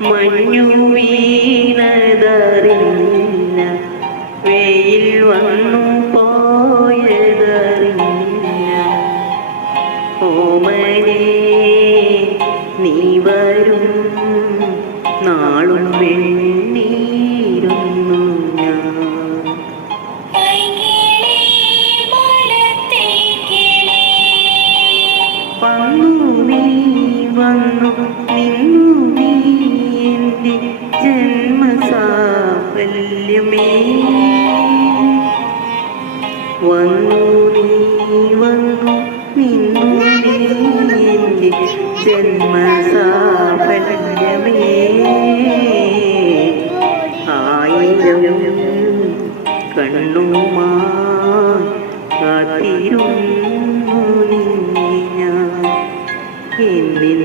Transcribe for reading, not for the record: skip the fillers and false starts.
മഞ്ഞു വീണതറിഞ്ഞ, വെയിൽ വന്നു പോയതറിഞ്ഞ, ഓമനേ നീ വരും നാളും വെണ്ണീരുന്നു ഞാൻ. വന്നു നീ വന്നു നിന്നു നീ എൻ്റെ ജന്മസാഫല്യമേ. വന്നു നീ വന്നു നിന്നു നീ എൻ്റെ ജന്മസാഫല്യമേ. ആയിരം കണ്ണുമായി കാത്തിരുന്നു നിന്നെ ഞാൻ. എന്നിൽ